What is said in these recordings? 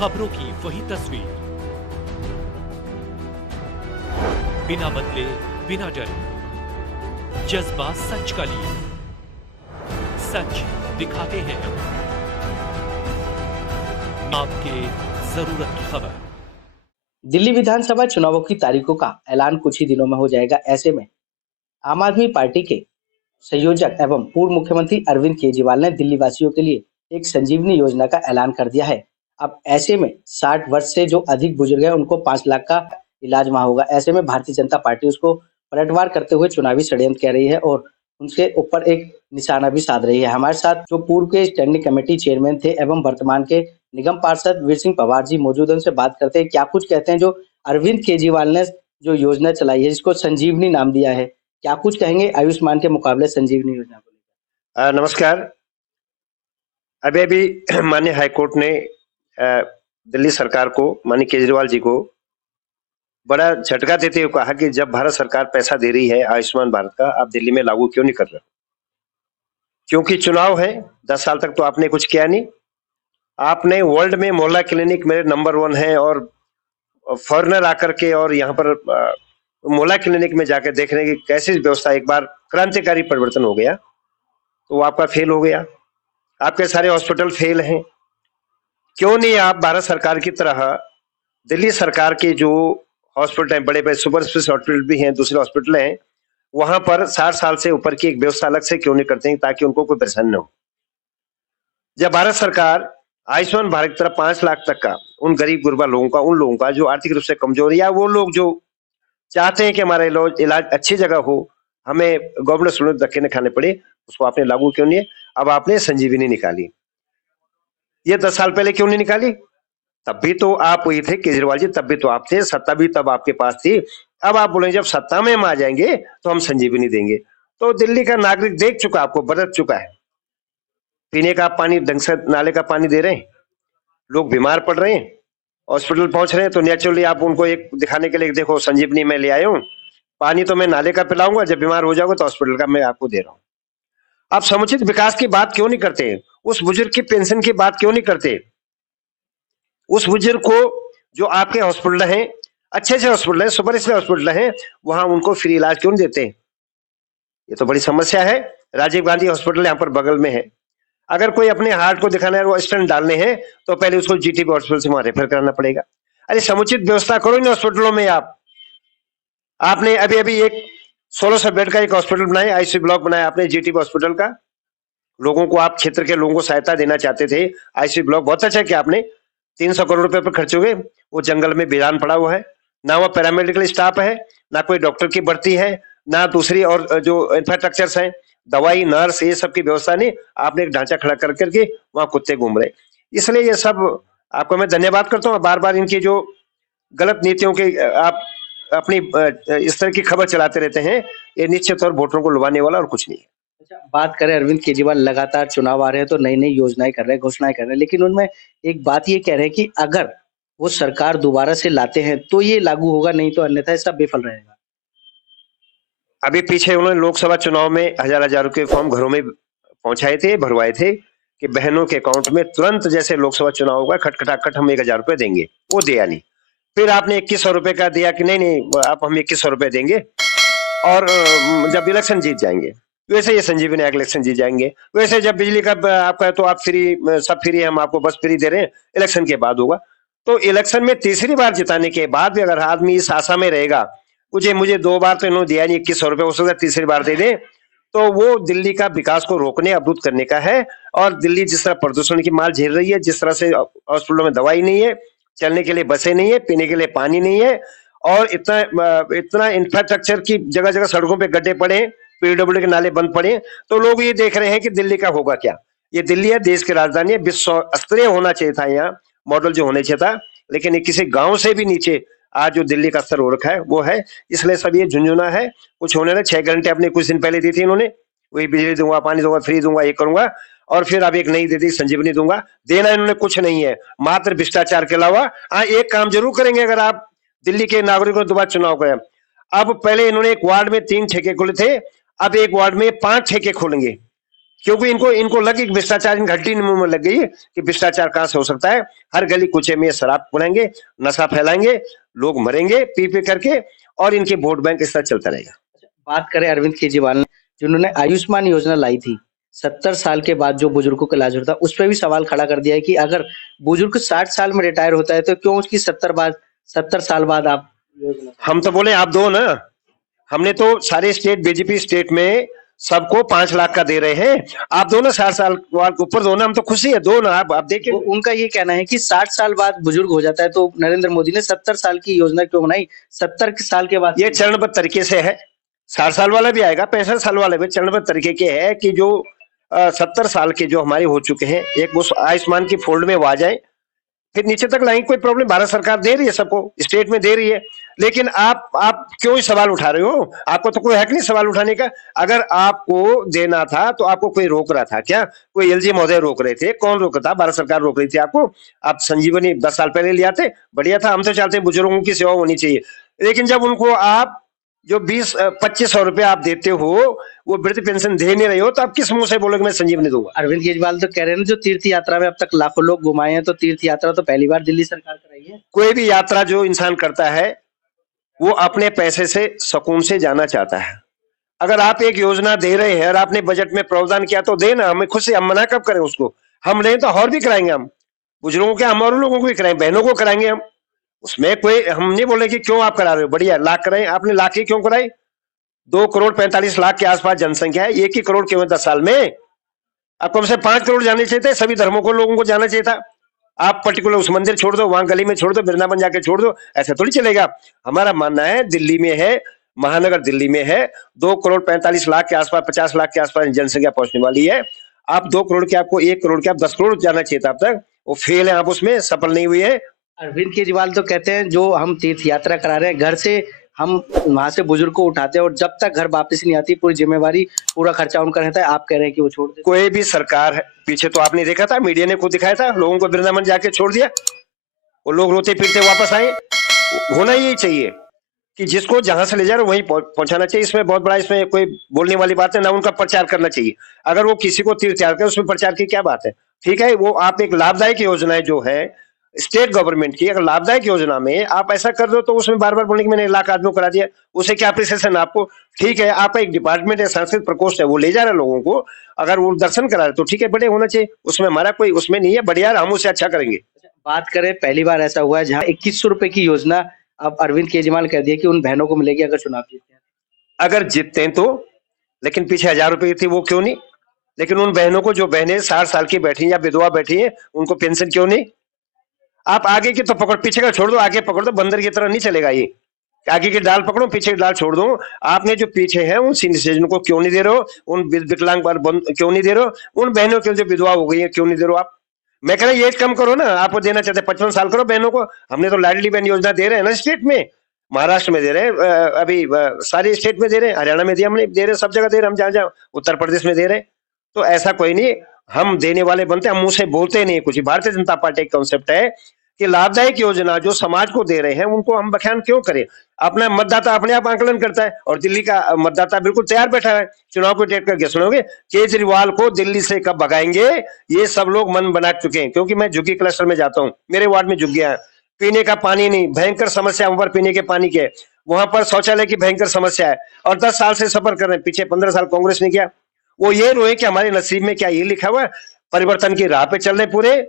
खबरों की वही तस्वीर, बिना बदले बिना डरे, जज्बा सच का लिए, सच दिखाते हैं आपके जरूरत की खबर। दिल्ली विधानसभा चुनावों की तारीखों का ऐलान कुछ ही दिनों में हो जाएगा। ऐसे में आम आदमी पार्टी के संयोजक एवं पूर्व मुख्यमंत्री अरविंद केजरीवाल ने दिल्ली वासियों के लिए एक संजीवनी योजना का ऐलान कर दिया है। अब ऐसे में 60 वर्ष से जो अधिक बुजुर्ग हैं उनको 5 लाख का इलाज वहां होगा। ऐसे में भारतीय जनता पार्टी उसको पलटवार करते हुए चुनावी षड्यंत्र कर रही है और उनके ऊपर एक निशाना भी साध रही है। हमारे साथ जो पूर्व के स्टैंडिंग कमेटी चेयरमैन थे एवं वर्तमान के निगम पार्षद वीर सिंह पवार जी मौजूद हैं, उनसे बात करते हैं क्या कुछ कहते हैं जो अरविंद केजरीवाल ने जो योजना चलाई है जिसको संजीवनी नाम दिया है। क्या कुछ कहेंगे आयुष्मान के मुकाबले संजीवनी योजना को लेकर? नमस्कार। अभी अभी माननीय हाईकोर्ट ने दिल्ली सरकार को, माननीय केजरीवाल जी को बड़ा झटका देते हुए कहा कि जब भारत सरकार पैसा दे रही है आयुष्मान भारत का, आप दिल्ली में लागू क्यों नहीं कर रहे हो? क्योंकि चुनाव है, 10 साल तक तो आपने कुछ किया नहीं। आपने वर्ल्ड में मोहल्ला क्लिनिक मेरे नंबर 1 है और फॉरेनर आकर के और यहाँ पर मोहल्ला क्लिनिक में जाकर देखने की कैसी व्यवस्था, एक बार क्रांतिकारी परिवर्तन हो गया तो वो आपका फेल हो गया। आपके सारे हॉस्पिटल फेल हैं। क्यों नहीं आप भारत सरकार की तरह दिल्ली सरकार के जो हॉस्पिटल हैं, बड़े बड़े सुपर स्पेशलिटी हॉस्पिटल भी हैं, दूसरे हॉस्पिटल हैं, वहां पर 60 साल से ऊपर की एक व्यवस्था अलग से क्यों नहीं करते हैं ताकि उनको कोई परेशानी न हो। जब भारत सरकार आयुष्मान भारत की तरफ 5 लाख तक का उन गरीब गुरबा लोगों का, उन लोगों का जो आर्थिक रूप से कमजोर या वो लोग जो चाहते हैं कि हमारा इलाज अच्छी जगह हो, हमें गवर्नमेंट हॉस्पिटल धक्के न खाने पड़े, उसको आपने लागू क्यों नहीं है? अब आपने संजीवनी निकाली, ये 10 साल पहले क्यों नहीं निकाली? तब भी तो आप वही थे केजरीवाल जी, तब भी तो आप थे, सत्ता भी तब आपके पास थी। अब आप बोलेंगे जब सत्ता में हम आ जाएंगे तो हम संजीवनी देंगे। तो दिल्ली का नागरिक देख चुका, आपको बरत चुका है। पीने का पानी ढंग से नाले का पानी दे रहे हैं, लोग बीमार पड़ रहे हैं, हॉस्पिटल पहुंच रहे हैं, तो नेचुरली आप उनको एक दिखाने के लिए देखो संजीवनी में ले आए हूँ, पानी तो मैं नाले का पिलाऊंगा, जब बीमार हो जाओगे तो हॉस्पिटल का मैं आपको दे रहा हूँ। आप समुचित विकास की बात क्यों नहीं करते? उस बुजुर्ग की पेंशन की बात क्यों नहीं करते? उस बुजुर्ग को जो आपके हॉस्पिटल हैं, अच्छे से हॉस्पिटल है, सुपर स्पेशलिटी हॉस्पिटल है, वहां उनको फ्री इलाज क्यों नहीं देते? ये तो बड़ी समस्या है। राजीव गांधी हॉस्पिटल यहाँ पर बगल में है, अगर कोई अपने हार्ट को दिखाना है, वो स्टेंट डालने हैं, तो पहले उसको जीटीबी हॉस्पिटल से वहां रेफर कराना पड़ेगा। अरे समुचित व्यवस्था करो इन हॉस्पिटलों में। आपने अभी अभी एक 1600 बेड का एक हॉस्पिटल बनाया, आईसीयू ब्लॉक बनाया आपने जीटीबी हॉस्पिटल का। लोगों को, आप क्षेत्र के लोगों को सहायता देना चाहते थे, आईसीयू ब्लॉक बहुत अच्छा किया आपने। 300 करोड़ रुपए पर खर्च हो गए, वो जंगल में वीरान पड़ा हुआ है, ना वो पैरामेडिकल स्टाफ है, ना कोई डॉक्टर की भर्ती है, ना दूसरी और जो इंफ्रास्ट्रक्चर्स हैं, दवाई, नर्स, ये सब की व्यवस्था नहीं। आपने एक ढांचा खड़ा कर करके वहां कुत्ते घूम रहे। इसलिए ये सब आपको मैं धन्यवाद करता हूँ। बार बार इनकी जो गलत नीतियों के आप अपनी इस तरह की खबर चलाते रहते हैं, ये निश्चित तौर वोटरों को लुभाने वाला और कुछ नहीं है। अच्छा, बात करें अरविंद केजरीवाल लगातार चुनाव आ रहे हैं तो नई नई योजनाएं कर रहे हैं, घोषणाएं कर रहे हैं, लेकिन उनमें एक बात ये कह रहे हैं कि अगर वो सरकार दोबारा से लाते हैं तो ये लागू होगा, नहीं तो अन्यथा सब विफल रहेगा। अभी पीछे उन्होंने लोकसभा चुनाव में हजार के फॉर्म घरों में पहुंचाए थे, भरवाए थे कि बहनों के अकाउंट में तुरंत जैसे लोकसभा चुनाव होगा खटखटाखट हम 1000 रुपए देंगे, वो दिया नहीं। फिर आपने 2100 रुपए का दिया कि नहीं आप हम 2100 रुपए देंगे और जब इलेक्शन जीत जाएंगे, वैसे ये संजीवनी इलेक्शन जीत जाएंगे। वैसे जब बिजली का आपका है तो आप फ्री, सब फ्री, हम आपको बस फ्री दे रहे हैं, इलेक्शन के बाद होगा। तो इलेक्शन में तीसरी बार जिताने के बाद भी अगर आदमी इस आशा में रहेगा, मुझे 2 बार तो इन्होंने दिया नहीं 2100 रुपए, हो सकता है तीसरी बार दे दे, तो वो दिल्ली का विकास को रोकने, अवरुद्ध करने का है। और दिल्ली जिस तरह प्रदूषण की मार झेल रही है, जिस तरह से हॉस्पिटलों में दवाई नहीं है, चलने के लिए बसें नहीं है, पीने के लिए पानी नहीं है, और इतना इंफ्रास्ट्रक्चर की जगह जगह सड़कों पे गड्ढे पड़े हैं, पीडब्ल्यू के नाले बंद पड़े हैं, तो लोग ये देख रहे हैं कि दिल्ली का होगा क्या। ये दिल्ली है, देश की राजधानी है, विश्व स्तरीय होना चाहिए था, यहाँ मॉडल जो होने चाहिए था, लेकिन ये किसी गांव से भी नीचे आज जो दिल्ली का स्तर हो रखा है वो है। इसलिए सब ये झुंझुना है, कुछ होने ना। 6 घंटे अपने कुछ दिन पहले दी थी इन्होंने, वही बिजली दूंगा, पानी दूंगा, फ्री दूंगा, ये करूंगा, और फिर अब एक नई दे दी संजीवनी दूंगा। देना इन्होंने कुछ नहीं है, मात्र भ्रष्टाचार के अलावा। हाँ, एक काम जरूर करेंगे, अगर आप दिल्ली के नागरिकों दोबारा चुनाव करें। अब पहले इन्होंने एक वार्ड में 3 ठेके खोले थे, अब एक वार्ड में 5 ठेके खोलेंगे, क्योंकि इनको इनको लगी कि भ्रष्टाचार इन घंटी मुंह में लग गई है कि भ्रष्टाचार कहां से हो सकता है। हर गली कुचे में शराब बनाएंगे, नशा फैलाएंगे, लोग मरेंगे पी पी करके, और इनके वोट बैंक इस तरह चलता रहेगा। बात करें अरविंद केजरीवाल ने, जिन्होंने आयुष्मान योजना लाई थी, 70 साल के बाद जो बुजुर्गों का इलाज होता है, उस पर भी सवाल खड़ा कर दिया है कि अगर बुजुर्ग 60 साल में रिटायर होता है तो क्यों उसकी 70 साल बाद आप योजना। हम तो बोले आप दो ना, हमने तो सारे स्टेट बीजेपी स्टेट में सबको 5 लाख का दे रहे हैं, आप दो ना 60 साल के ऊपर दो ना, हम तो खुशी है, दो ना आप देखिए। उनका ये कहना है कि 60 साल बाद बुजुर्ग हो जाता है, तो नरेंद्र मोदी ने 70 साल की योजना क्यों बनाई, 70 साल के बाद। ये चरणबद्ध तरीके से है, 60 साल वाला भी आएगा, 65 साल वाला भी चरणबद्ध तरीके के है कि जो 70 साल के जो हमारे हो चुके हैं, एक वो आयुष्मान की फोल्ड में वो आ जाए, फिर नीचे तक लाएंगे, कोई प्रॉब्लम। भारत सरकार दे रही है सबको, स्टेट में दे रही है, लेकिन आप क्यों ही सवाल उठा रहे हो? आपको तो कोई हक नहीं सवाल उठाने का। अगर आपको देना था तो आपको कोई रोक रहा था क्या? कोई एलजी महोदय रोक रहे थे? कौन रोक था? भारत सरकार रोक रही थी आपको। आप संजीवनी 10 साल पहले ले आते, बढ़िया था। हम तो चाहते हैं बुजुर्गों की सेवा होनी चाहिए, लेकिन जब उनको आप जो 20-2500 रुपए आप देते हो, वो वृद्ध पेंशन दे नहीं रहे हो, तो आप किस मुंह से बोलोगे मैं संजीवनी दूंगा? अरविंद केजरीवाल तो कह रहे हैं जो तीर्थ यात्रा में अब तक लाखों लोग घुमाए हैं, तो तीर्थ यात्रा तो पहली बार दिल्ली सरकार कराई है। कोई भी यात्रा जो इंसान करता है वो अपने पैसे से सुकून से जाना चाहता है। अगर आप एक योजना दे रहे हैं और आपने बजट में प्रावधान किया तो देना, हमें खुशी, हम मना कब करें उसको? हम नहीं तो और भी कराएंगे, हम बुजुर्गों के, हम और लोगों को भी कराएंगे, बहनों को कराएंगे हम। उसमें कोई हम नहीं बोले कि क्यों आप करा रहे हो, बढ़िया लाख कराएं। आपने लाख ही क्यों कराई? 2,45,00,000 के आसपास जनसंख्या है, 1 ही करोड़ क्यों है 10 साल में? अब कम से 5 करोड़ जाने चाहिए थे, सभी धर्मों को लोगों को जाना चाहिए था। आप पर्टिकुलर उस मंदिर छोड़ दो, वहां गली में छोड़ दो, वृंदावन जाके छोड़ दो, ऐसा थोड़ी चलेगा। हमारा मानना है दिल्ली में है, महानगर दिल्ली में है, 2,45,00,000 के आसपास, 50 लाख के आसपास जनसंख्या पहुंचने वाली है। आप 2 करोड़ के, आपको 1 करोड़ के, आप 10 करोड़ जाना चाहिए था अब तक, वो फेल है, आप उसमें सफल नहीं हुई है। अरविंद केजरीवाल तो कहते हैं जो हम तीर्थ यात्रा करा रहे हैं, घर से हम वहां से बुजुर्ग को उठाते हैं और जब तक घर वापस नहीं आती पूरी जिम्मेवारी, पूरा खर्चा उनका रहता है। आप कह रहे हैं कि वो छोड़ दे। कोई भी सरकार है, पीछे तो आपने देखा था, मीडिया ने खुद दिखाया था, लोगों को वृंदावन जाके छोड़ दिया, वो लोग रोते फिरते वापस आए। होना यही चाहिए कि जिसको जहां से ले जा रहे वहीं पहुंचाना चाहिए। इसमें बहुत बड़ा, इसमें कोई बोलने वाली बात है ना, उनका प्रचार करना चाहिए। अगर वो किसी को तीर्थ यात्रा करे, उसमें प्रचार की क्या बात है? ठीक है, वो आप एक लाभदायक योजना जो है स्टेट गवर्नमेंट की, अगर लाभदायक योजना में आप ऐसा कर दो तो उसमें बार बार बोलने की मैंने 1 लाख आदमियों को करा दिया, उसे क्या अप्रिसिएशन आपको? ठीक है, आपका एक डिपार्टमेंट है, सांस्कृतिक प्रकोष्ठ है, वो ले जा रहा है लोगों को, अगर वो दर्शन करा रहे तो ठीक है, बड़े होना चाहिए, उसमें हमारा कोई उसमें नहीं है, बढ़िया, हम उससे अच्छा करेंगे। बात करें, पहली बार ऐसा हुआ है जहाँ 2100 रुपए की योजना अब अरविंद केजरीवाल कह दिया कि उन बहनों को मिलेगी अगर चुनाव जीतते हैं। अगर जीतते हैं तो, लेकिन पीछे 1000 रुपए थी वो क्यों नहीं? लेकिन उन बहनों को, जो बहनें 60 साल की बैठी या विधवा बैठी है, उनको पेंशन क्यों नहीं? आप आगे की तो पकड़, पीछे का छोड़ दो, आगे पकड़ दो, बंदर की तरह नहीं चलेगा ये। आगे की डाल पकड़ो, पीछे की डाल छोड़ दो। आपने जो पीछे है उन सीनियर सिटीजन को क्यों नहीं दे रहे हो? उन विकलांग पर क्यों नहीं दे रहे हो? उन बहनों के जो विधवा हो गई है क्यों नहीं दे रहे हो आप? मैं कह रहा हूँ एज कम करो ना, आपको देना चाहते 55 साल करो बहनों को। हमने तो लाडली बहन योजना दे रहे हैं ना स्टेट में, महाराष्ट्र में दे रहे हैं, अभी सारे स्टेट में दे रहे हैं, हरियाणा में दिया हमने, दे रहे, सब जगह दे रहे, हम जहाँ जहाँ, उत्तर प्रदेश में दे रहे हैं। तो ऐसा कोई नहीं, हम देने वाले बनते, हम मुंह से बोलते नहीं कुछ। भारतीय जनता पार्टी का कॉन्सेप्ट है कि लाभदायक योजना जो समाज को दे रहे हैं उनको हम बखान क्यों करें? अपना मतदाता अपने आप आंकलन करता है, और दिल्ली का मतदाता बिल्कुल तैयार बैठा है। चुनाव को डेट करके सुनोगे, केजरीवाल को दिल्ली से कब भगाएंगे, ये सब लोग मन बना चुके हैं। क्योंकि मैं झुग्गी क्लस्टर में जाता हूँ, मेरे वार्ड में झुग्गियां, पीने का पानी नहीं, भयंकर समस्या वहां पर पीने के पानी के, वहां पर शौचालय की भयंकर समस्या है, और 10 साल से सफर कर रहे हैं। पीछे 15 साल कांग्रेस ने किया। वो ये रोए कि हमारे नसीब में क्या ये लिखा हुआ है? परिवर्तन की राह पे चल रहे पूरे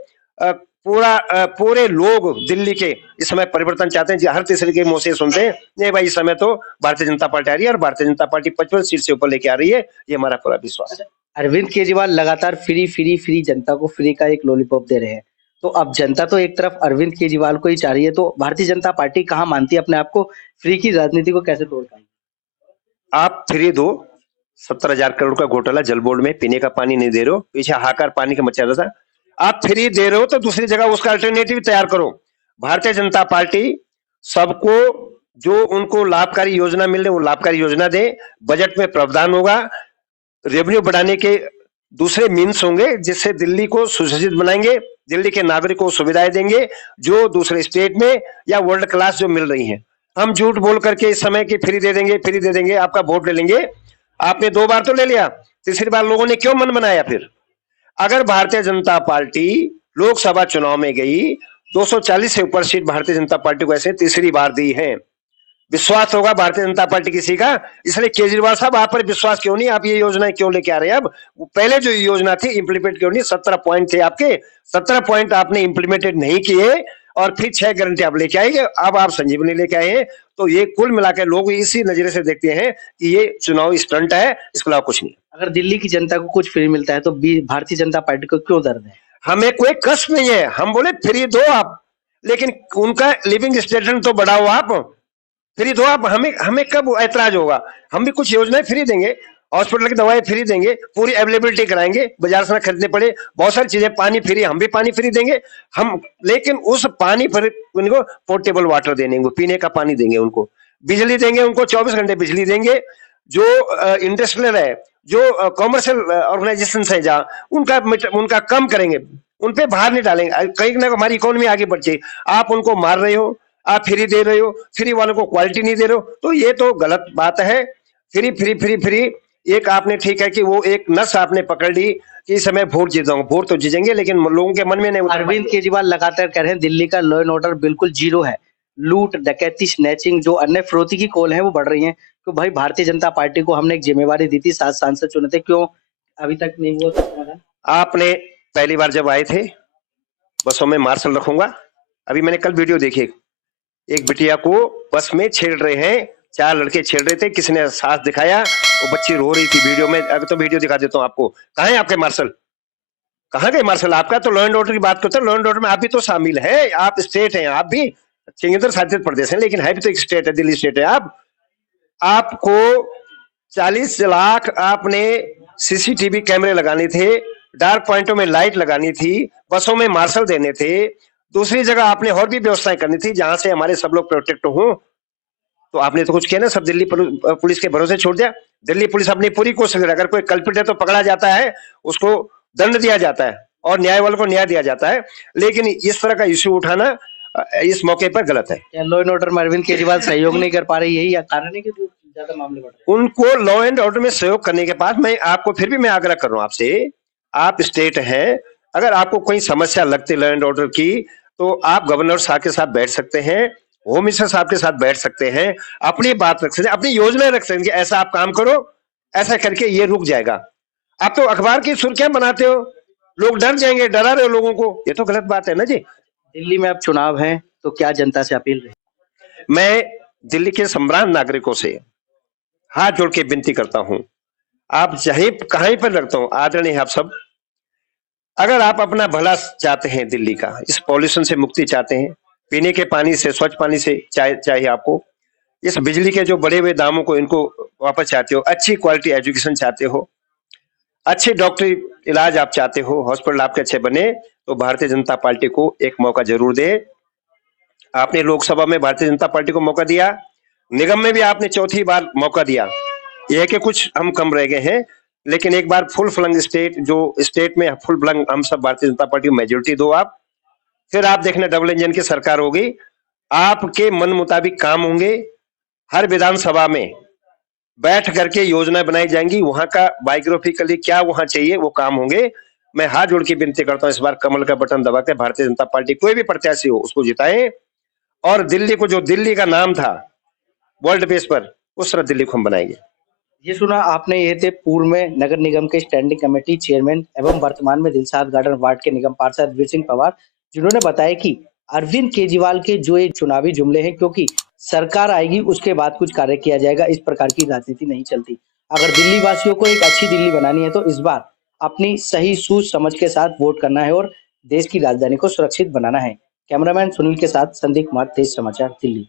पूरे लोग दिल्ली के इस समय परिवर्तन चाहते हैं। हर तीसरे के मुंह से सुनते हैं, नहीं भाई इस समय तो भारतीय जनता पार्टी आ रही है, और भारतीय जनता पार्टी 55 सीट से ऊपर लेके आ रही है, ये हमारा पूरा विश्वास है। अरविंद केजरीवाल लगातार फ्री जनता को फ्री का एक लॉलीपॉप दे रहे हैं, तो अब जनता तो एक तरफ अरविंद केजरीवाल को ही चाह रही है, तो भारतीय जनता पार्टी कहाँ मानती है अपने आप को? फ्री की राजनीति को कैसे तोड़ पाएगी? आप फ्री दो, 70,000 करोड़ का घोटाला जल बोर्ड में, पीने का पानी नहीं दे रहे हो, पीछे हाहाकार पानी का मचा रहा था। आप फ्री दे रहे हो तो दूसरी जगह उसका अल्टरनेटिव तैयार करो। भारतीय जनता पार्टी सबको जो उनको लाभकारी योजना मिल रही है वो लाभकारी योजना दे, बजट में प्रावधान होगा, रेवेन्यू बढ़ाने के दूसरे मीन्स होंगे जिससे दिल्ली को सुसज्जित बनाएंगे, दिल्ली के नागरिकों को सुविधाएं देंगे जो दूसरे स्टेट में या वर्ल्ड क्लास जो मिल रही हैं। हम झूठ बोल करके इस समय की फ्री दे देंगे, आपका वोट ले लेंगे। आपने 2 बार तो ले लिया, तीसरी बार लोगों ने क्यों मन बनाया फिर? अगर भारतीय जनता पार्टी लोकसभा चुनाव में गई, 240 से ऊपर सीट भारतीय जनता पार्टी को ऐसे तीसरी बार दी है, विश्वास होगा भारतीय जनता पार्टी किसी का? इसलिए केजरीवाल साहब आप पर विश्वास क्यों नहीं? आप ये योजनाएं क्यों लेके आ रहे हैं? अब पहले जो योजना थी इंप्लीमेंट क्यों नहीं? 17 पॉइंट थे आपके, 17 पॉइंट आपने इंप्लीमेंटेड नहीं किए और फिर 6 गारंटी आप लेके आएंगे। अब आप संजीवनी लेके आए हैं, तो ये कुल मिलाकर लोग इसी नजरे से देखते हैं कि ये चुनावी स्टंट है, इसके अलावा कुछ नहीं। अगर दिल्ली की जनता को कुछ फ्री मिलता है तो भारतीय जनता पार्टी को क्यों दर्द है? हमें कोई कष्ट नहीं है, हम बोले फ्री दो आप, लेकिन उनका लिविंग स्टैंडर्ड तो बढ़ाओ आप, फ्री दो आप। हमें कब ऐतराज होगा? हम भी कुछ योजनाएं फ्री देंगे, हॉस्पिटल की दवाएं फ्री देंगे, पूरी अवेलेबिलिटी कराएंगे, बाजार से ना खरीदने पड़े, बहुत सारी चीजें, पानी फ्री, हम भी पानी फ्री देंगे हम, लेकिन उस पानी पर उनको पोर्टेबल वाटर देंगे, पीने का पानी देंगे उनको, बिजली देंगे उनको, 24 घंटे बिजली देंगे। जो इंडस्ट्रियल है, जो कॉमर्शियल ऑर्गेनाइजेशन है, जहाँ उनका कम करेंगे, उन पे भार नहीं डालेंगे, कहीं ना हमारी इकोनॉमी आगे बढ़ जाए। आप उनको मार रहे हो, आप फ्री दे रहे हो, फ्री वालों को क्वालिटी नहीं दे रहे हो, तो ये तो गलत बात है। फ्री फ्री फ्री फ्री एक आपने, ठीक है कि वो एक नस आपने पकड़ ली कि इस समय वोट जीतूंगा, वोट तो जीतेंगे लेकिन लोगों के मन में नहीं। अरविंद केजरीवाल लगातार कह रहे हैं दिल्ली का लॉ एंड ऑर्डर बिल्कुल जीरो है, लूट, डकैती, स्नैचिंग, जो अन्य फिरौती की कॉल है वो बढ़ रही है। तो भाई भारतीय जनता पार्टी को हमने एक जिम्मेवारी दी थी, 7 सांसद चुने थे, क्यों अभी तक नहीं हुआ समाधान? आपने पहली बार जब आए थे, बसों में मार्शल रखूंगा, अभी मैंने कल वीडियो देखी, एक बिटिया को बस में छेड़ रहे हैं, 4 लड़के छेड़ रहे थे, किसी ने साथ दिखाया, वो बच्ची रो रही थी वीडियो में। अभी तो वीडियो दिखा देता हूँ आपको। कहाँ है आपके मार्शल? कहाँ गए मार्शल? आपका तो लॉ एंड ऑर्डर की बात करते हैं, लॉ एंड ऑर्डर में आप भी तो शामिल है, आप स्टेट हैं, आप भी केंद्र शासित प्रदेश है, लेकिन है भी तो एक स्टेट है, दिल्ली स्टेट है। आपको 40 लाख आपने सीसीटीवी कैमरे लगाने थे, डार्क पॉइंटों में लाइट लगानी थी, बसों में मार्शल देने थे, दूसरी जगह आपने और भी व्यवस्थाएं करनी थी जहां से हमारे सब लोग प्रोटेक्ट हों। तो आपने तो कुछ किया ना, सब दिल्ली पुलिस के भरोसे छोड़ दिया। दिल्ली पुलिस अपनी पूरी कोशिश करे, अगर कोई कल्पित है तो पकड़ा जाता है, उसको दंड दिया जाता है और न्याय वालों को न्याय दिया जाता है, लेकिन इस तरह का इश्यू उठाना इस मौके पर गलत है। लॉ एंड ऑर्डर में अरविंद केजरीवाल सहयोग नहीं कर पा रहे, यही कारण है कि ज्यादा मामले बढ़ रहे हैं? उनको लॉ एंड ऑर्डर में सहयोग करने के बाद मैं आपको फिर भी मैं आग्रह कर रहा हूं आपसे, आप स्टेट हैं, अगर आपको कोई समस्या लगती लॉ एंड ऑर्डर की, तो आप गवर्नर साहब के साथ बैठ सकते हैं, होम मिनिस्टर साहब के साथ बैठ सकते हैं, अपनी बात रख सकते हैं, अपनी योजना रख सकते हैं कि ऐसा आप काम करो, ऐसा करके ये रुक जाएगा। आप तो अखबार की सुर्खियां बनाते हो, लोग डर जाएंगे, डरा रहे हो लोगों को, ये तो गलत बात है ना जी। दिल्ली में अब चुनाव है तो क्या जनता से अपील रही? मैं दिल्ली के सम्राट नागरिकों से हाथ जोड़ के विनती करता हूं, आप चाहे कहीं पर रखता हूं, आदरणीय आप सब, अगर आप अपना भला चाहते हैं, दिल्ली का इस पॉल्यूशन से मुक्ति चाहते हैं, पीने के पानी से, स्वच्छ पानी से चाहिए आपको, इस बिजली के जो बढ़े हुए दामों को इनको वापस चाहते हो, अच्छी क्वालिटी एजुकेशन चाहते हो, अच्छे डॉक्टरी इलाज आप चाहते हो, हॉस्पिटल आपके अच्छे बने, तो भारतीय जनता पार्टी को एक मौका जरूर दे। आपने लोकसभा में भारतीय जनता पार्टी को मौका दिया, निगम में भी आपने चौथी बार मौका दिया, यह कि कुछ हम कम रह गए हैं, लेकिन एक बार फुल फ्लंग स्टेट, जो स्टेट में फुल फ्लंग हम सब भारतीय जनता पार्टी को मेजोरिटी दो आप, फिर आप देखना डबल इंजन की सरकार होगी, आपके मन मुताबिक काम होंगे, हर विधानसभा में बैठ करके योजना बनाई जाएंगी, वहां का बायोग्राफिकली क्या वहां चाहिए वो काम होंगे। मैं हाथ जोड़ के विनती करता हूं, इस बार कमल का बटन दबा के भारतीय जनता पार्टी कोई भी प्रत्याशी हो उसको जिताएं, और दिल्ली को, जो दिल्ली का नाम था वर्ल्ड बेस पर, उस तरह दिल्ली को हम बनाएंगे। ये सुना आपने, ये थे पूर्व में नगर निगम के स्टैंडिंग कमेटी चेयरमैन एवं वर्तमान में दिलशाद गार्डन वार्ड के निगम पार्षद वीर सिंह पवार, जिन्होंने बताया कि अरविंद केजरीवाल के जो ये चुनावी जुमले हैं, क्योंकि सरकार आएगी उसके बाद कुछ कार्य किया जाएगा, इस प्रकार की राजनीति नहीं चलती। अगर दिल्ली वासियों को एक अच्छी दिल्ली बनानी है तो इस बार अपनी सही सूझ समझ के साथ वोट करना है और देश की राजधानी को सुरक्षित बनाना है। कैमरामैन सुनील के साथ संदीप कुमार, तेज समाचार, दिल्ली।